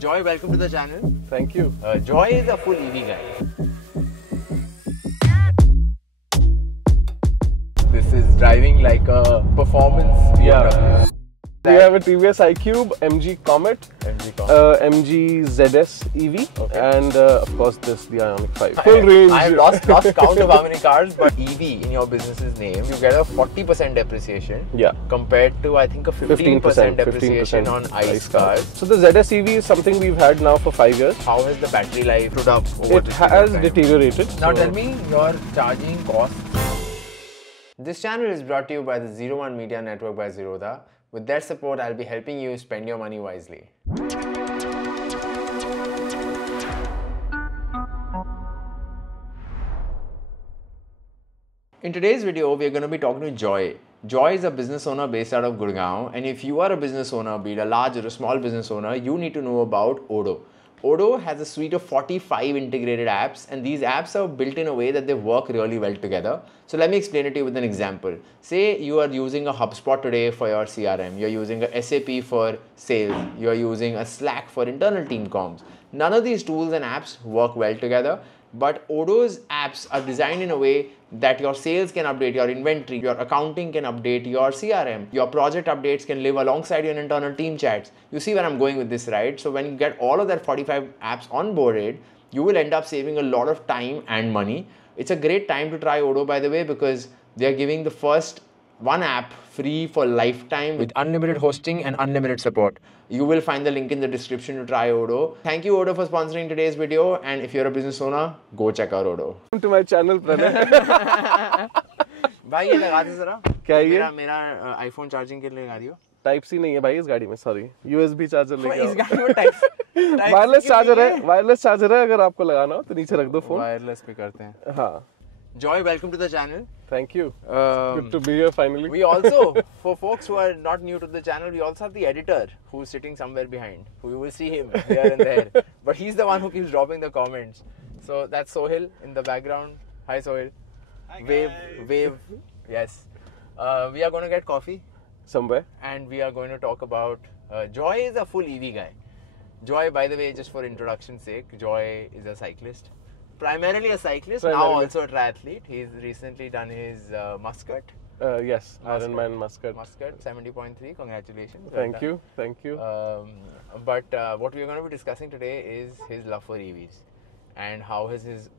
Joy, welcome to the channel. Thank you. Joy is a full EV guy. This is driving like a performance BMW. Yeah. We have a TVS iQube, MG Comet, MG ZS EV, and of course this the Ioniq 5. Full range. I have lost count of how many cars, but EV in your business's name, you get a 40% depreciation. Yeah. Compared to I think a 15% depreciation on ICE cars. So the ZS EV is something we've had now for 5 years. How has the battery life stood up over It has deteriorated. Now tell me your charging costs. This channel is brought to you by the 01 Media Network by Zerodha. With their support, I'll be helping you spend your money wisely. In today's video, we are going to be talking to Joy. Joy is a business owner based out of Gurgaon, and if you are a business owner, be it a large or a small business owner, you need to know about Odoo. Odoo has a suite of 45 integrated apps, and these apps are built in a way that they work really well together. So let me explain it to you with an example. Say you are using a HubSpot today for your CRM, you're using a SAP for sales, you're using a Slack for internal team comms. None of these tools and apps work well together, but Odoo's apps are designed in a way that your sales can update your inventory, your accounting can update your CRM, your project updates can live alongside your internal team chats. You see where I'm going with this, right? So when you get all of that 45 apps onboarded, you will end up saving a lot of time and money. It's a great time to try Odoo, by the way, because they're giving the first one app free for lifetime with unlimited hosting and unlimited support. You will find the link in the description to try Odoo. Thank you Odoo for sponsoring today's video, and if you're a business owner, go check out Odoo. Welcome to my channel, Pranay. भाई ये लगा दे जरा क्या ये? मेरा iPhone charging के लिए लगा दियो. टाइप सी नहीं है भाई इस गाड़ी में, सॉरी. USB चार्जर लेके इस गाड़ी में टाइप वायरलेस चार्जर है, वायरलेस चार्जर है. अगर आपको लगाना हो तो नीचे रख दो फोन. वायरलेस पे करते हैं. हाँ. Joy, welcome to the channel. Thank you. Good to be here finally. We also, for folks who are not new to the channel, we also have the editor who's sitting somewhere behind. You will see him here and there. But he's the one who keeps dropping the comments. So that's Sohil in the background. Hi Sohil. Hi wave, guys. wave. Yes. We are going to get coffee. Somewhere. And we are going to talk about... Joy is a full EV guy. Joy, by the way, just for introduction's sake, Joy is a cyclist. Primarily a cyclist, now also a triathlete. He's recently done his Muscat. Yes, Ironman Muscat. Muscat 70.3, congratulations. Thank you, thank you. But what we're going to be discussing today is his love for EVs. And how has his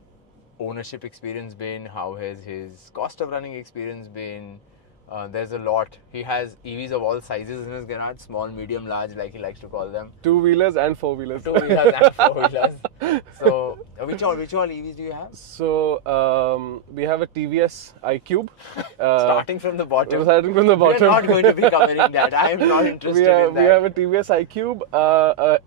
ownership experience been, how has his cost of running experience been. There's a lot. He has EVs of all sizes in his garage, small, medium, large, like he likes to call them. Two-wheelers and four-wheelers. Two-wheelers and four-wheelers. So, which all EVs do you have? So, we have a TVS iQube. Starting from the bottom. Starting from the bottom. We're not going to be covering that. I am not interested in that. We have a TVS iQube,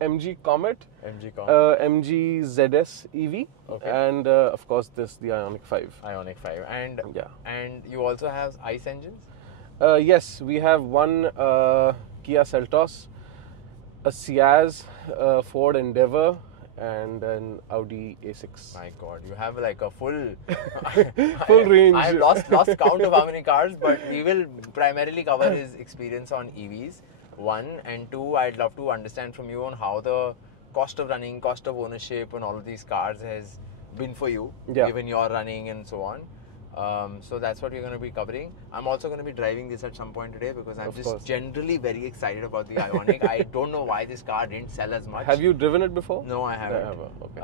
MG Comet, MG ZS EV, and of course this the Ioniq 5. Ioniq 5. And yeah. And you also have ICE engines? Yes, we have one Kia Seltos, a Ciaz, Ford Endeavour, and an Audi A6. My God, you have like a full range. I have lost count of how many cars, but we will primarily cover his experience on EVs. One, and two, I'd love to understand from you on how the cost of running, cost of ownership on all of these cars has been for you, given your running and so on. So that's what we're going to be covering. I'm also going to be driving this at some point today because I'm just generally very excited about the Ioniq. I don't know why this car didn't sell as much. Have you driven it before? No, I haven't. Okay.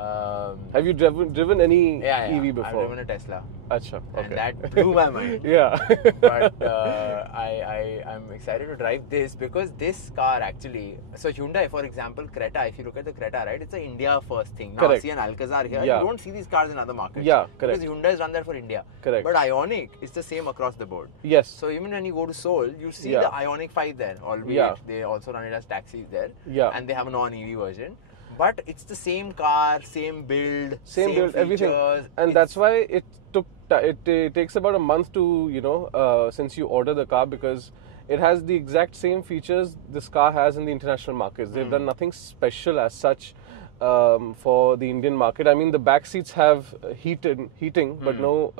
Have you driven any EV before? I've driven a Tesla. Achha, okay. And that blew my mind. Yeah. But I'm excited to drive this because this car actually, so Hyundai, for example, Creta, if you look at the Creta, right, it's an India first thing. Now see an Alcazar here, you don't see these cars in other markets. Yeah, correct. Because Hyundai is run there for India. Correct. But Ioniq is the same across the board. Yes. So even when you go to Seoul, you see the Ioniq 5 there, albeit they also run it as taxis there. Yeah. And they have a non-EV version. But it's the same car, same build, same build, features. everything. And that's why it takes about a month to, since you order the car, because it has the exact same features this car has in the international markets. They've done nothing special as such for the Indian market. I mean, the back seats have heating, but no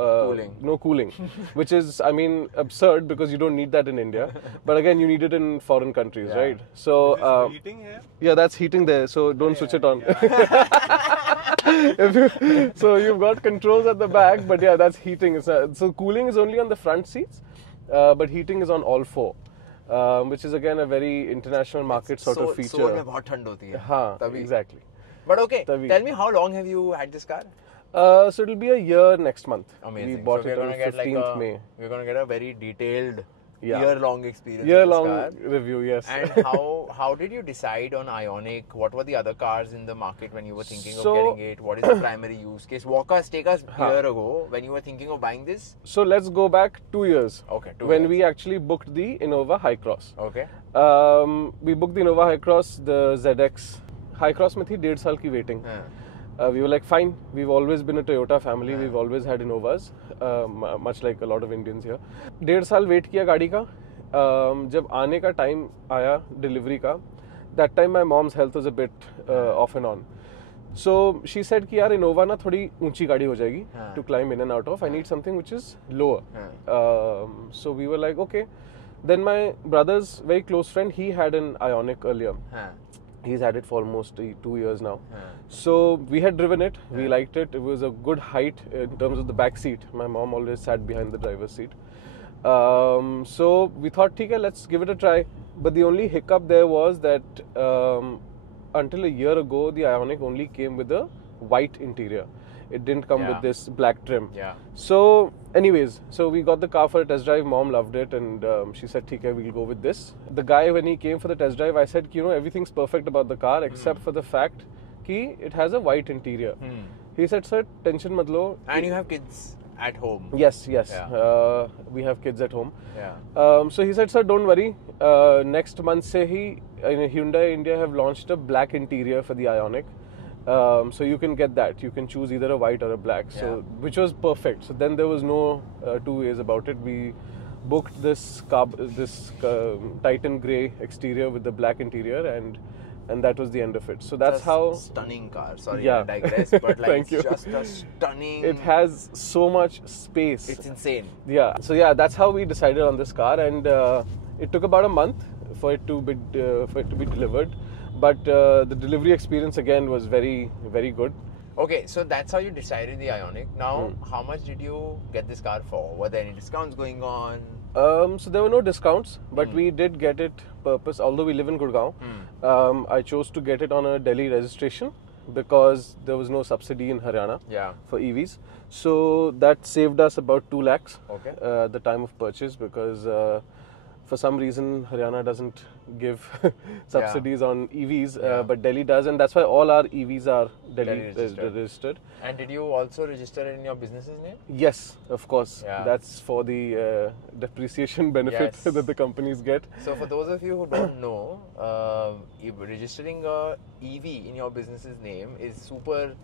cooling, which is, I mean, absurd because you don't need that in India. But again, you need it in foreign countries, right? So heating here? Yeah, that's heating there. So don't switch it on. So you've got controls at the back, but yeah, that's heating. So cooling is only on the front seats, but heating is on all four. Which is again a very international market sort of feature. Seoul में बहुत ठंड होती है. हाँ, तभी. exactly. But okay, tell me, how long have you had this car? So it'll be a year next month. Amazing. We bought so it on 15th May. We're going to get a very detailed year-long experience. Year-long review, yes. And how did you decide on Ioniq? What were the other cars in the market when you were thinking of getting it? What is the primary use case? Take us a year ago when you were thinking of buying this. So let's go back 2 years. Okay, 2 when years. we actually booked the Innova Hi-Cross. Okay. We booked the Innova Hi-Cross, the ZX. Hi-Cross में थी 1.5 साल की waiting. We were like, fine, we've always been a Toyota family, we've always had Innovas, much like a lot of Indians here. 1.5 साल wait किया गाड़ी का. जब आने का time आया delivery का, that time my mom's health was a bit off and on. So she said कि यार Innova ना थोड़ी ऊंची गाड़ी हो जाएगी to climb in and out of. I need something which is lower. So we were like, okay. Then my brother's very close friend, he had an Ioniq earlier. He's had it for almost 2 years now. So we had driven it. We liked it. It was a good height in terms of the back seat. My mom always sat behind the driver's seat. So we thought, okay, let's give it a try. But the only hiccup there was that until a year ago, the Ioniq only came with a white interior. It didn't come with this black trim. So anyways, so we got the car for a test drive. Mom loved it and she said, okay, we'll go with this. The guy, when he came for the test drive, I said, you know, everything's perfect about the car except for the fact that it has a white interior. He said, sir, tension mat lo. And you have kids at home. Yes. We have kids at home. So he said, sir, don't worry. Next month, Hyundai India have launched a black interior for the Ioniq. So you can get that. You can choose either a white or a black. So which was perfect. So then there was no two ways about it. We booked this Titan grey exterior with the black interior, and that was the end of it. So that's how stunning car. Sorry, I digress, but like it's just a stunning. It has so much space. It's insane. Yeah. So yeah, that's how we decided on this car, and it took about a month for it to be delivered. But the delivery experience again was very, very good. Okay, so that's how you decided the Ioniq. Now, how much did you get this car for? Were there any discounts going on? So there were no discounts, but we did get it purpose. Although we live in Gurgaon, I chose to get it on a Delhi registration because there was no subsidy in Haryana for EVs. So that saved us about 2 lakhs at the time of purchase because for some reason Haryana doesn't give subsidies on EVs, but Delhi does, and that's why all our EVs are Delhi registered. And did you also register it in your business's name? Yes, of course. That's for the depreciation benefit that the companies get. So for those of you who don't know, registering a EV in your business's name is super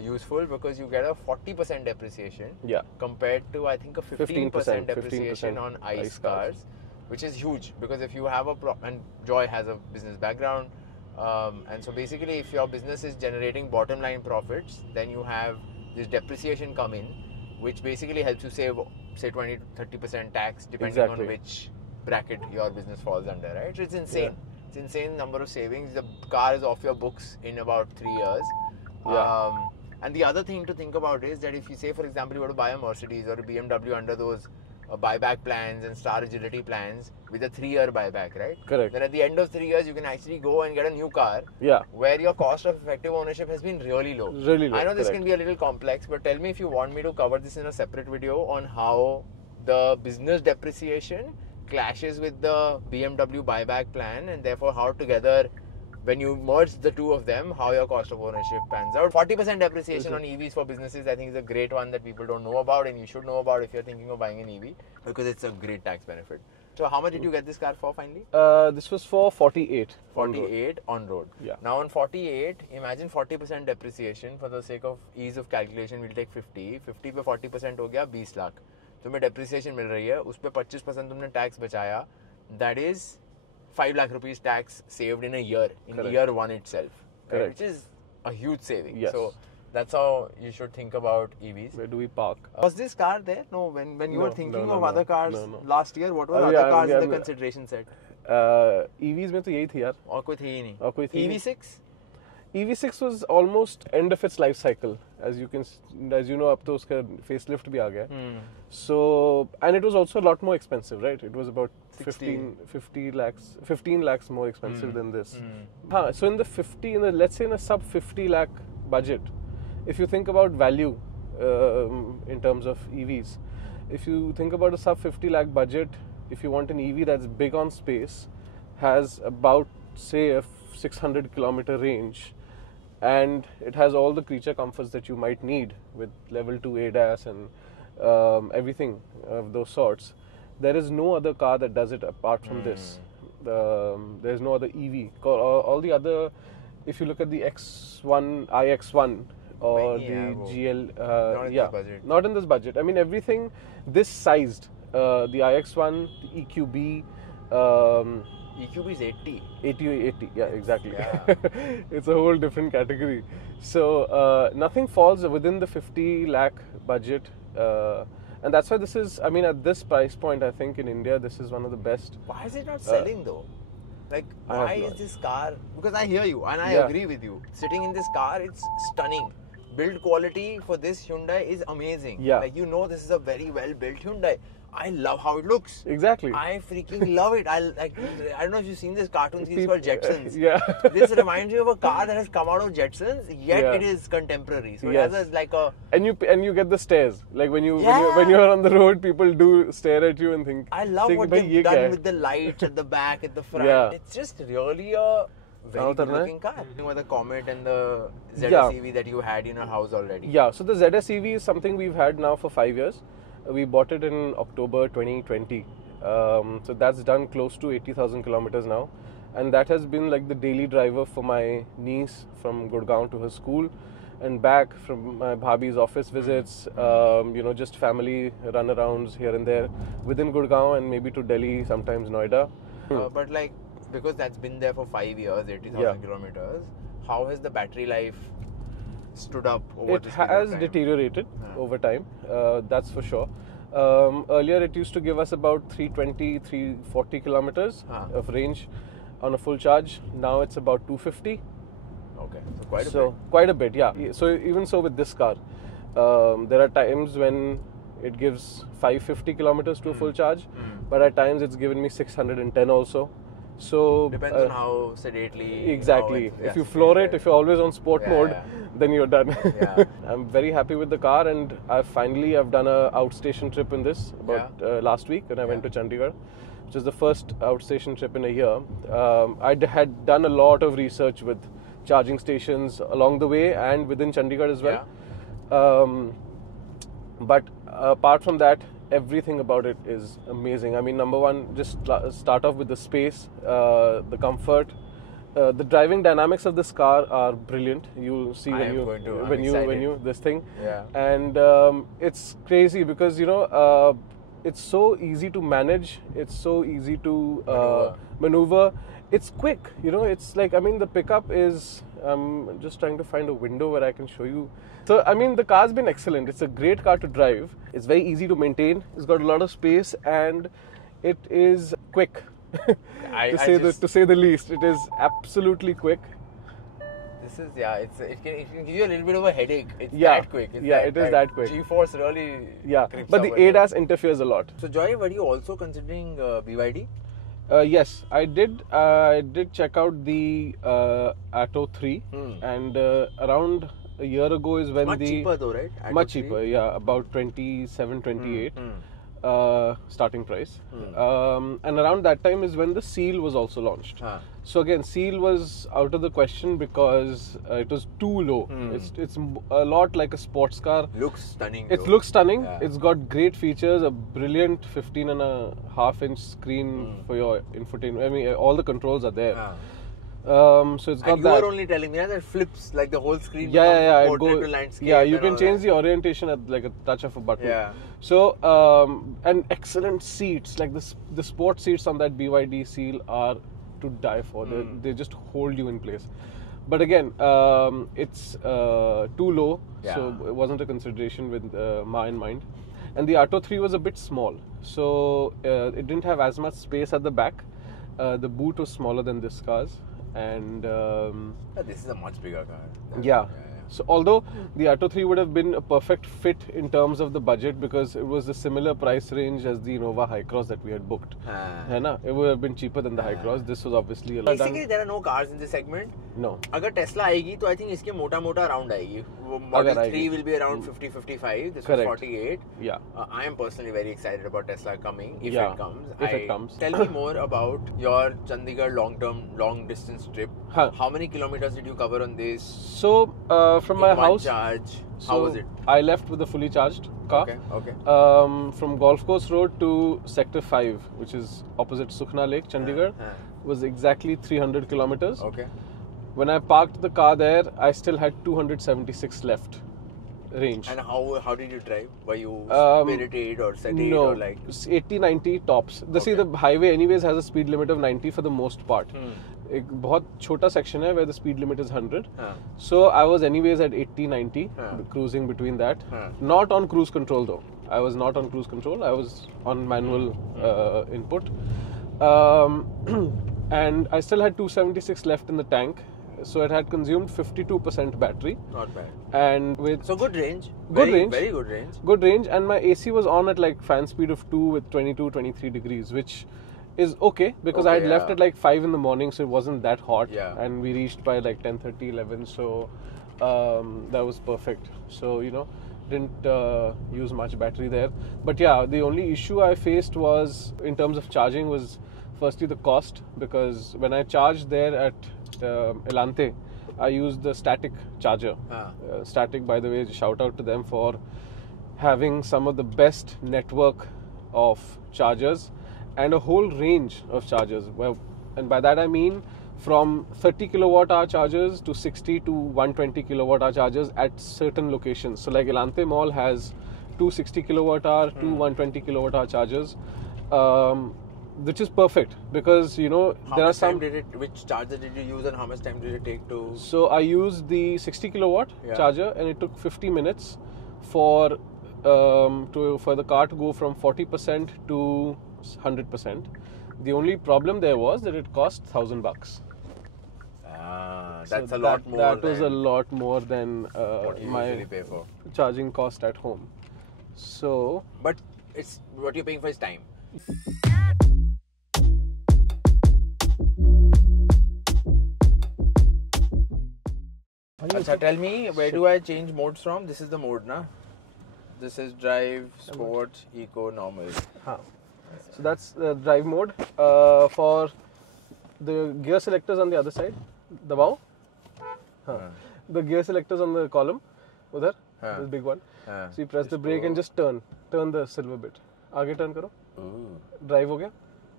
useful because you get a 40% depreciation compared to I think a 15% depreciation on ICE cars. Which is huge because if you have and Joy has a business background, and so basically if your business is generating bottom line profits, then you have this depreciation come in, which basically helps you save say 20 to 30% tax depending on which bracket your business falls under, right? So it's insane. It's insane number of savings. The car is off your books in about 3 years. And the other thing to think about is that if you say, for example, you were to buy a Mercedes or a BMW under those buyback plans and Star Agility plans with a 3-year buyback, right? Correct. Then at the end of 3 years, you can actually go and get a new car where your cost of effective ownership has been really low. Really low. I know this can be a little complex, but tell me if you want me to cover this in a separate video on how the business depreciation clashes with the BMW buyback plan and therefore how together when you merge the two of them, how your cost of ownership pans out. 40% depreciation on EVs for businesses, I think is a great one that people don't know about and you should know about if you're thinking of buying an EV because it's a great tax benefit. So how much did you get this car for finally? This was for 48. 48 on road. Yeah. Now on 48, imagine 40% depreciation. For the sake of ease of calculation, we'll take 50. 50 पे 40% हो गया 20 लाख. तुम्हें depreciation मिल रही है, उस पे 25% तुमने tax बचाया. That is 5 lakh rupees tax saved in a year, in year one itself. Right? Which is a huge saving. Yes. So that's how you should think about EVs. Where do we park? Was this car there? No, when you No, were thinking no, of no, other cars no. last year, what were Oh, other yeah, cars in the I'm- consideration set? EVs में तो यही थी यार. और कोई थी ही नहीं. और कोई थी नहीं. EV6? EV6 was almost end of its life cycle, as you know, अब तो उसका facelift भी आ गया. So, and it was also a lot more expensive, right? It was about 15 lakhs more expensive than this. So let's say in a sub 50 lakh budget, if you think about value in terms of EVs, if you think about a sub 50 lakh budget, if you want an EV that's big on space, has about say a 600 kilometer range, and it has all the creature comforts that you might need with level 2 ADAS and everything of those sorts, there is no other car that does it apart from this. There's no other EV. All the other, if you look at the X1, iX1 or the GL, Not in this budget. not in this budget. I mean, everything this sized, the iX1, the EQB, EQB is 80. 80, yeah, exactly. Yeah. It's a whole different category. So nothing falls within the 50 lakh budget, and that's why this is. I mean, at this price point, I think in India this is one of the best. Why is it not selling though? Like, I have why no is this car? Because I hear you and I Yeah. agree with you. Sitting in this car, it's stunning. Build quality for this Hyundai is amazing. Yeah. Like, you know, this is a very well built Hyundai. I love how it looks. Exactly. I freaking love it. I don't know if you've seen this cartoon series called Jetsons. Yeah. This reminds me of a car that has come out of Jetsons, yet Yeah. it is contemporary. So Yes. it has like a. And you get the stares. Like when you Yeah. when you're on the road, people do stare at you and think. I love think, what "Bhai, they've ye kya done hai?" with the lights at the back, at the front. Yeah. It's just really a very How good utarna hai? looking car. You know, the Comet and the ZS Yeah. EV that you had in your house already. Yeah, so the ZS EV is something we've had now for 5 years. We bought it in October 2020. So that's done close to 80,000 kilometers now. And that has been like the daily driver for my niece from Gurgaon to her school and back from my bhabhi's office visits, just family runarounds here and there within Gurgaon and maybe to Delhi, sometimes Noida. But like, because that's been there for 5 years, 80,000 Yeah. kilometers, how has the battery life stood up over It this period has of time? deteriorated over time, that's for sure. Earlier it used to give us about 320, 340 kilometers of range on a full charge. Now it's about 250. Okay, so quite a So bit. quite a bit, yeah. So even so with this car, there are times when it gives 550 kilometers to a full charge, but at times it's given me 610 also. So Depends on how sedately. exactly. how If you floor it, if you're always on sport Yeah, mode, yeah. then you're done. Yeah. I'm very happy with the car, and I've done a outstation trip in this about last week when I went to Chandigarh, which is the first outstation trip in a year. I had done a lot of research with charging stations along the way and within Chandigarh as well. But apart from that, everything about it is amazing. I mean, number one, just start off with the space, the comfort. The driving dynamics of this car are brilliant. You'll see I'm this thing. Yeah. And it's crazy because it's so easy to manage. It's so easy to maneuver. It's quick. It's like, I mean, the pickup is. I'm just trying to find a window where I can show you. So, I mean, the car's been excellent. It's a great car to drive. It's very easy to maintain. It's got a lot of space and it is quick. To say the least, it is absolutely quick. This is it can give you a little bit of a headache. It's Yeah. that quick. Yeah, it is that quick. G-force really. Yeah, creeps but up the on you. ADAS interferes a lot. So Joy, were you also considering BYD? Yes, I did. I did check out the Atto 3, and around a year ago is when Much cheaper though, right? Atto much 3? cheaper, yeah, about 27, 28 starting price. And around that time is when the Seal was also launched. So again, Seal was out of the question because it was too low. It's a lot like a sports car. Looks stunning. It though. looks stunning. Yeah. It's got great features, a brilliant 15.5-inch screen for your infotainment. I mean, all the controls are there. So it's got And you that. were only telling me that it flips, like the whole screen Yeah. becomes It portrait go- to landscape. yeah, you and can all change that. the orientation at like a touch of a button. Yeah. So, and excellent seats, like the sport seats on that BYD Seal are to die for. They just hold you in place. But again, it's too low, Yeah. so it wasn't a consideration with Ma in mind. And the Atto 3 was a bit small, so it didn't have as much space at the back. The boot was smaller than this car's, and This is a much bigger car. yeah. So although the Atto 3 would have been a perfect fit in terms of the budget, because it was a similar price range as the Innova Hycross that we had booked. है ना? It would have been cheaper than the Hycross. This was obviously a lot. Basically, there are no cars in this segment. No. अगर Tesla आएगी तो I think इसके मोटा around आएगी. Model 3 will be around 50-55. This Correct. was 48. Yeah. I am personally very excited about Tesla coming if Yeah, it comes. if it comes. Tell me more about your Chandigarh long distance trip. Huh. How many kilometers did you cover on this? So from my In one house, charge. How so was it? I left with a fully charged car. Okay. From Golf Course Road to Sector 5, which is opposite Sukhna Lake, Chandigarh, was exactly 300 kilometers. Okay. When I parked the car there, I still had 276 left range. And how did you drive? Were you spirited or sedate No, or like? 80-90 tops. See, the highway anyways has a speed limit of 90 for the most part. एक बहुत छोटा section है where the speed limit is 100. So I was anyways at 80-90, cruising between that. Not on cruise control though. I was not on cruise control. I was on manual input. And I still had 276 left in the tank. So it had consumed 52% battery. Not bad. And with So good range. Good range. Very good range. Good range, and my AC was on at like fan speed of 2 with 22-23 degrees, which is okay because I had left at like 5 in the morning, so it wasn't that hot. Yeah. And we reached by like 10:30, 11, so that was perfect. So didn't use much battery there. But yeah, the only issue I faced was in terms of charging was firstly the cost, because when I charged there at Elante, I used the static charger. Static, by the way, shout out to them for having some of the best network of chargers and a whole range of chargers. Well, and by that I mean from 30 kilowatt hour chargers to 60 to 120 kilowatt hour chargers at certain locations. So like Elante Mall has 260 kilowatt hour, 120 kilowatt hour chargers. Which is perfect because there are some. Which charger did you use and how much time did it take to? So I used the 60 kilowatt charger, and it took 50 minutes for the car to go from 40% to 100%. The only problem there was that it cost $1,000. That's so a lot more. That was a lot more than what you my usually pay for. Charging cost at home. So, but it's what you're paying for is time. Achha, tell me, where do I change modes from? This is the mode, na? This is drive, sport, eco, normal. So that's the drive mode. For the gear selectors on the other side, dabao. The gear selectors on the column, udhar, this big one. So you press the brake and just turn the silver bit. आगे turn करो. Drive हो गया?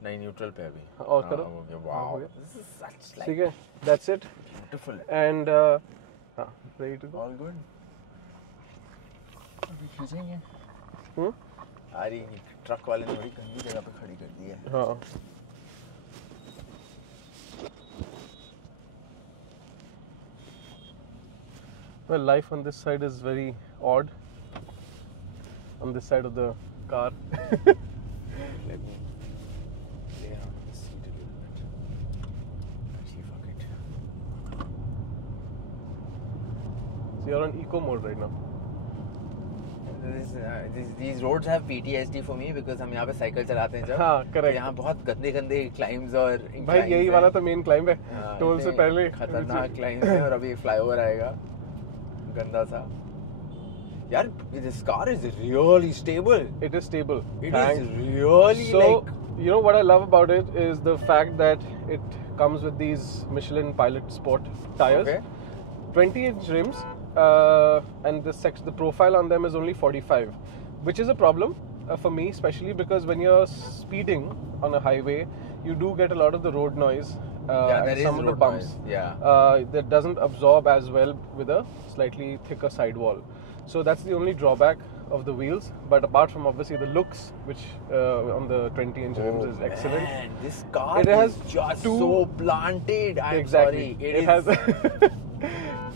नहीं, neutral पे अभी. और करो. Wow. This is such like. ठीक है. That's it. Beautiful. And ready to go. All good. अभी खींचेंगे. अरे ट्रक वाले ने बड़ी गंदी जगह पे खड़ी कर दी है. हाँ. Well, life on this side is very odd. On this side of the car. Let me lay around the seat a little bit. Actually, fuck it. So you're on eco mode right now. These roads have PTSD for me because हम यहाँ पे cycle चलाते हैं जब. हाँ, correct. यहाँ बहुत गंदे climbs और भाई यही वाला तो मेन क्लाइंब है. टोल से पहले खतरनाक क्लाइंब है और अभी फ्लाईओवर आएगा गंदा सा. यार, this car is really stable. It is stable. It is really so, like. You know what I love about it is the fact that it comes with these Michelin Pilot Sport tires. Okay. 20-inch rims, and the profile on them is only 45, which is a problem for me, especially because when you're speeding on a highway, you do get a lot of the road noise. There some is of the road bumps. noise. Yeah. That doesn't absorb as well with a slightly thicker sidewall. So that's the only drawback. of the wheels, but apart from obviously the looks, which on the 20-inch rims is excellent. Man, this car It has is just two- so planted. I'm Exactly. sorry. It has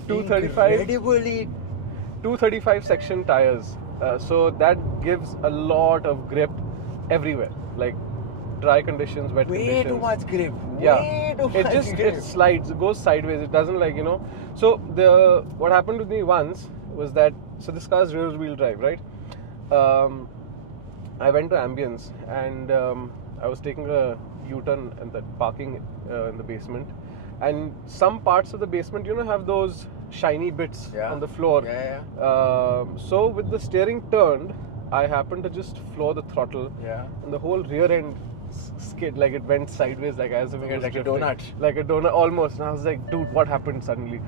235 incredibly 235 section tires, so that gives a lot of grip everywhere, like dry conditions, wet way conditions. too much grip. Yeah, Way too it much just grip. it slides, it goes sideways. It doesn't like So what happened with me once was that this car is rear wheel drive, right? I went to Ambience and I was taking a U-turn and the parking in the basement, and some parts of the basement, have those shiny bits Yeah. on the floor. Yeah, So with the steering turned, I happened to just floor the throttle, yeah. and the whole rear end skid, like it went sideways, like as if it was Like a drifting. donut. Like a donut almost. And I was like, dude, what happened suddenly?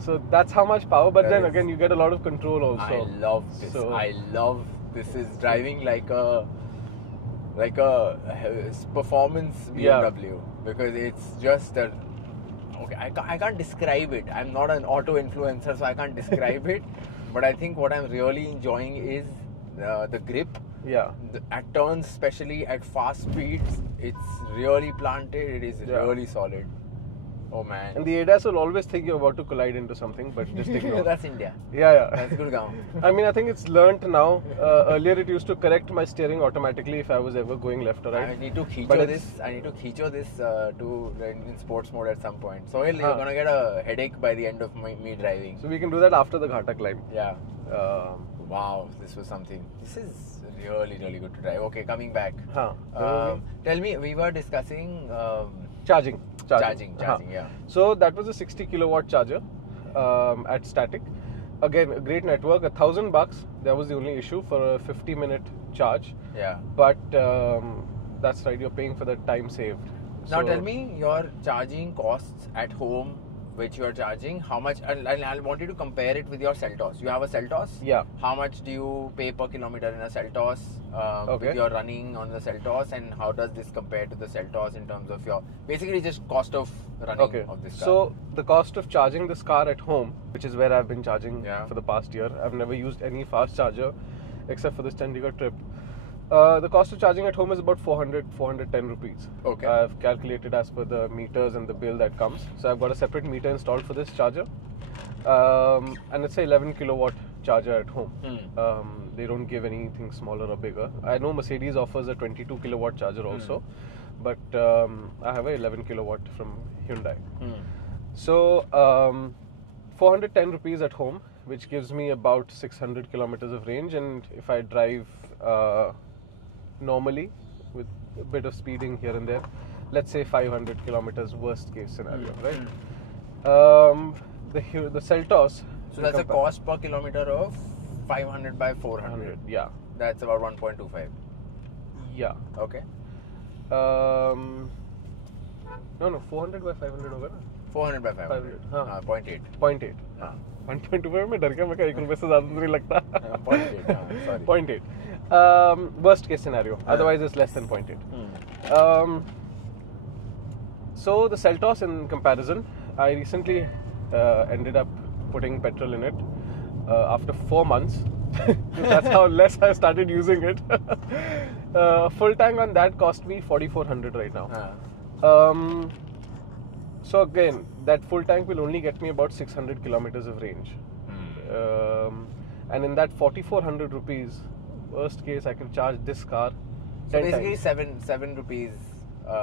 So that's how much power. But That then is- again, you get a lot of control also. I love this. So- I love this. Is driving like a performance BMW because it's just a. Okay, I can't describe it. I'm not an auto influencer, so I can't describe it. But I think what I'm really enjoying is the grip. Yeah. At turns, especially at fast speeds, it's really planted. It is Yeah. really solid. Oh man. And the ADAS will always think you're about to collide into something, but just ignore. That's India. Yeah. That's Gurgaon. I mean, I think it's learnt now. Earlier, it used to correct my steering automatically if I was ever going left or right. I need to But feature it's- this. I need to feature this in sports mode at some point. So you're Huh. gonna get a headache by the end of me driving. So we can do that after the Ghata climb. Yeah. Um, Wow, this was something. This is really good to drive. Okay, coming back. huh. Tell me, we were discussing Charging. charging. Huh. Yeah. So that was a 60 kilowatt charger at static. Again, a great network. $1,000. That was the only issue for a 50-minute charge. Yeah. But that's right. You're paying for the time saved. Now So- tell me your charging costs at home, which you are charging. How much? And I want you to compare it with your Seltos. You have a Seltos. Yeah. How much do you pay per kilometer in a Seltos? Okay. If you're running on the Seltos, and how does this compare to the Seltos in terms of your basically just cost of running Okay. of this car? So the cost of charging this car at home, which is where I've been charging Yeah. for the past year, I've never used any fast charger except for this Chandigarh trip. The cost of charging at home is about 410 rupees. Okay. I've calculated as per the meters and the bill that comes. So I've got a separate meter installed for this charger. And it's a 11 kilowatt charger at home. They don't give anything smaller or bigger. I know Mercedes offers a 22 kilowatt charger also, but I have a 11 kilowatt from Hyundai. So 410 rupees at home, which gives me about 600 kilometers of range. And if I drive normally with a bit of speeding here and there, let's say 500 kilometers worst case scenario, right? The Seltos. So that's a cost per kilometer of 500 by 400. 100, yeah. That's about 1.25. Yeah. Okay. No, 400 by 500 होगा ना? 400 by 500. 500, हाँ. 0.8. 0.8. हाँ. 1.25 में डर गया मैं, 1 रुपए से ज़्यादा तो नहीं लगता. 0.8. Sorry. 0.8. Worst case scenario. Otherwise, it's less than 0.8. So the Seltos, in comparison, I recently ended up putting petrol in it after 4 months. That's how less I started using it. Full tank on that cost me 4,400 right now. So again, that full tank will only get me about 600 kilometers of range. And in that 4,400 rupees, worst case, I can charge this car So 10 basically times. 7 rupees,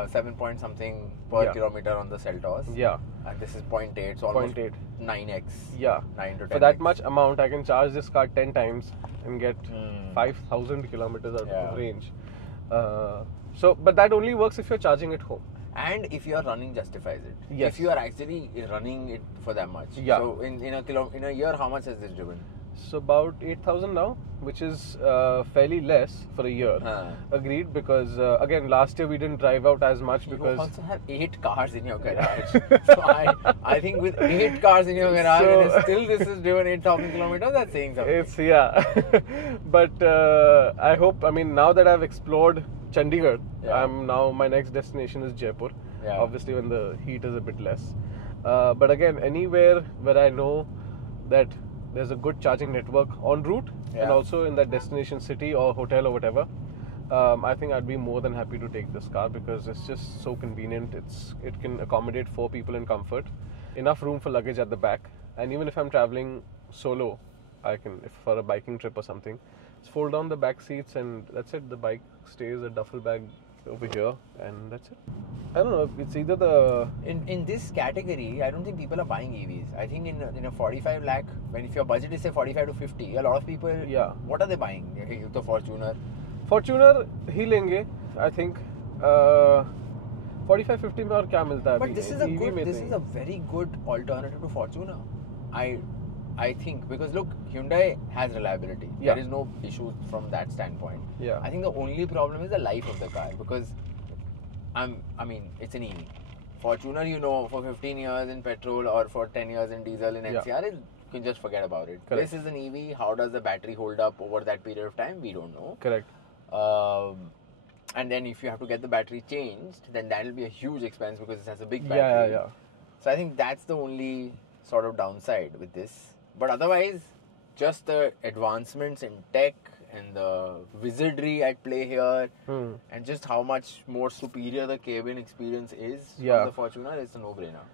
7 point something per Yeah. kilometer on the Seltos. Yeah. And this is 0.8, so almost 0.8. 9x. Yeah. 9 to 10. For that much amount, I can charge this car 10 times and get Hmm. 5,000 kilometers out Yeah. of range. But that only works if you're charging at home. And if your running justifies it. Yes. If you are actually running it for that much. Yeah. So in a year, how much has this driven? So about 8,000 now, which is fairly less for a year. Agreed, because again, last year we didn't drive out as much because You also have 8 cars in your garage. So I think with 8 cars in your garage, So- and still this is driven 8,000 kilometers, that's saying something. it's, yeah. But I hope, I mean, now that I've explored Chandigarh, Yeah. my next destination is Jaipur. Yeah. Obviously when the heat is a bit less. But again, anywhere where I know that there's a good charging network en route and also in that destination city or hotel or whatever. I think I'd be more than happy to take this car because it's just so convenient. It can accommodate 4 people in comfort, enough room for luggage at the back, and even if I'm traveling solo, I can, if for a biking trip or something, just fold down the back seats and that's it. The bike stays a duffel bag over here and that's it. I don't know, it's either the... In this category, I don't think people are buying EVs. I think in a 45 lakh, if your budget is say 45 to 50, a lot of people, what are they buying? The Fortuner. Fortuner ही लेंगे, I think 45-50 में और क्या मिलता है? But this is a very good alternative to Fortuner. I think because look, Hyundai has reliability. There is no issue from that standpoint. I think the only problem is the life of the car because I mean it's an EV. Fortuner, for 15 years in petrol or for 10 years in diesel in NCR, you can just forget about it. Correct. This is an EV. How does the battery hold up over that period of time? We don't know. Correct. And then if you have to get the battery changed, then that will be a huge expense because it has a big battery. So I think that's the only sort of downside with this. But otherwise, just the advancements in tech and the wizardry at play here and just how much more superior the cabin experience is from the Fortuner, it's a no-brainer.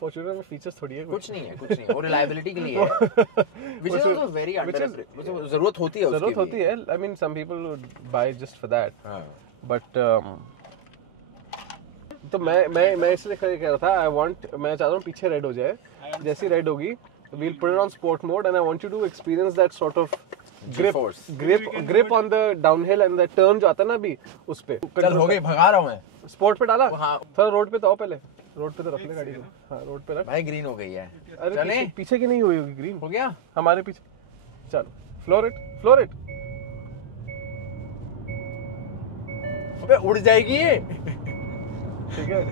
Fortuner में features थोड़ी है कुछ नहीं है वो reliability के लिए है which is also very underrated. ज़रूरत होती है I mean some people would buy just for that but तो मैं इसलिए कह रहा था मैं चाहता हूँ पीछे रेड हो जाए जैसी रेड होगी we'll put it on sport mode and I want you to experience that sort of grip on the downhill and the turn जो आता है ना अभी उस पे चल हो गई भगा रहा हूँ मैं स्पोर्ट पे डाला थोड़ा रोड पे तो आओ पहले रोड पे तो रख ले गाड़ी को हाँ रोड पे रख भाई ग्रीन हो गई है अरे पीछे की नहीं हुई होगी ग्रीन हो गया हमारे पीछे चल फ्लोर इट अबे उड़ जाएगी ये ठीक है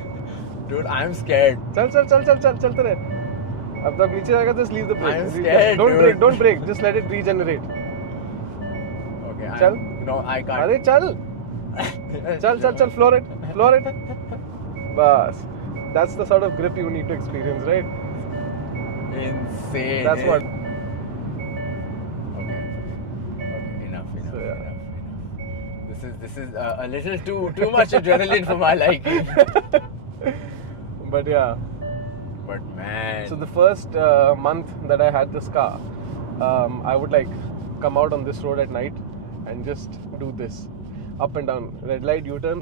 dude I'm scared चलते रहे अब तक नीचे जाएगा just leave the brake I'm scared don't brake just let it regenerate okay चल no I can't अरे चल floor it बस that's the sort of grip you need to experience right insane that's what okay enough this is a little too much adrenaline for my liking but man so the first month that I had this car I would like come out on this road at night and just do this up and down red light U-turn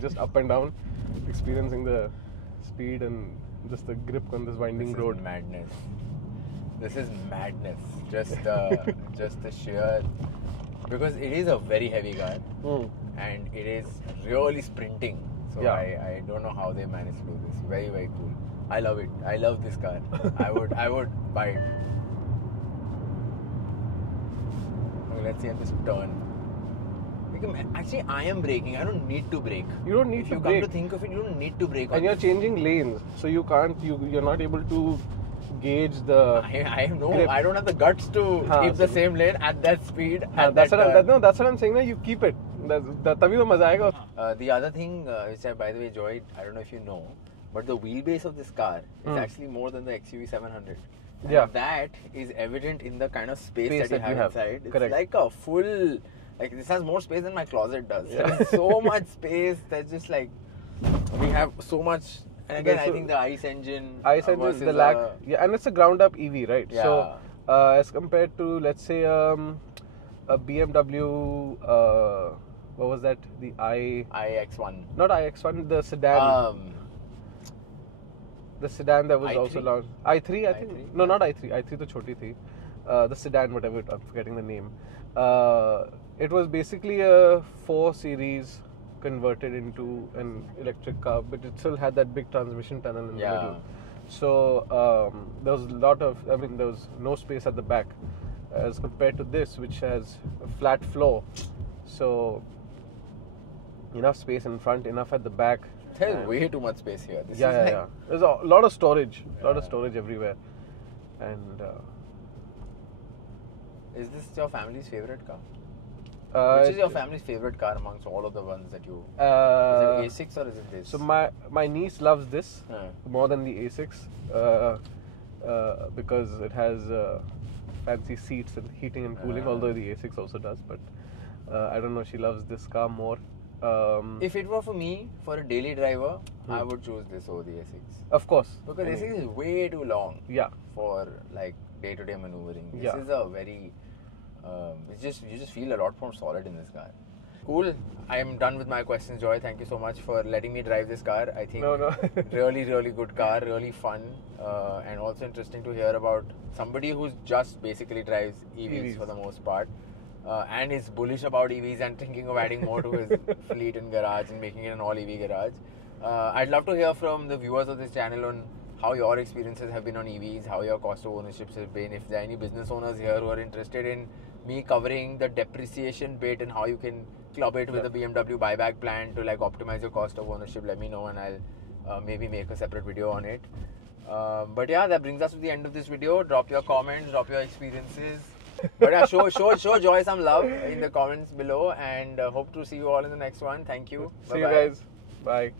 just up and down experiencing the speed and just the grip on this winding road. This is madness. Just the sheer because it is a very heavy car and it is really sprinting. So I don't know how they managed to do this. Very very cool. I love it. I love this car. I would buy it. Okay, let's see at this turn. Actually, I am braking. I don't need to brake. You don't need to brake. If you come to think of it, you don't need to brake. And you're changing lanes, so you can't. You're not able to gauge the. I don't have the guts to keep the same lane at that speed. That's what I'm saying. You keep it. तभी तो मजा आएगा. The other thing, which by the way, Joy, I don't know if you know, but the wheelbase of this car is actually more than the XUV 700. And that is evident in the kind of space that you have inside. It's Correct. like a full. Like this has more space than my closet does. There's so much space. There's just like we have so much. And again, I think the ICE engine, the lack, and it's a ground-up EV, right? Yeah. So as compared to let's say a BMW, what was that? The iX1. Not iX1, the sedan. The sedan that was i3? also launched. i3, I think. No, not i3. i3 to choti thi. The sedan, whatever. I'm forgetting the name. It was basically a 4 Series converted into an electric car, but it still had that big transmission tunnel in the middle. So there was there was no space at the back as compared to this, which has a flat floor. So enough space in front, enough at the back. There's way too much space here. This is There's a lot of storage, everywhere. And is this your family's favorite car? Which is your family's favorite car amongst all of the ones that you... is it A6 or is it this? So my niece loves this more than the A6. because it has fancy seats and heating and cooling, although the A6 also does, but I don't know, she loves this car more. If it were for me, for a daily driver, I would choose this over the A6. Of course. Because A6 is way too long for like day-to-day maneuvering. This is a very, you just feel a lot more solid in this car. Cool. I am done with my questions, Joy. Thank you so much for letting me drive this car. I think really, really good car, really fun, and also interesting to hear about somebody who's just basically drives EVs for the most part. And is bullish about EVs and thinking of adding more to his fleet and garage and making it an all-EV garage. I'd love to hear from the viewers of this channel on how your experiences have been on EVs, how your cost of ownerships have been. If there are any business owners here who are interested in me covering the depreciation bit and how you can club it with a BMW buyback plan to like optimize your cost of ownership, let me know and I'll maybe make a separate video on it. But yeah, that brings us to the end of this video. Drop your comments, drop your experiences. But yeah, show Joy some love in the comments below, and hope to see you all in the next one. Thank you. See you guys. Bye.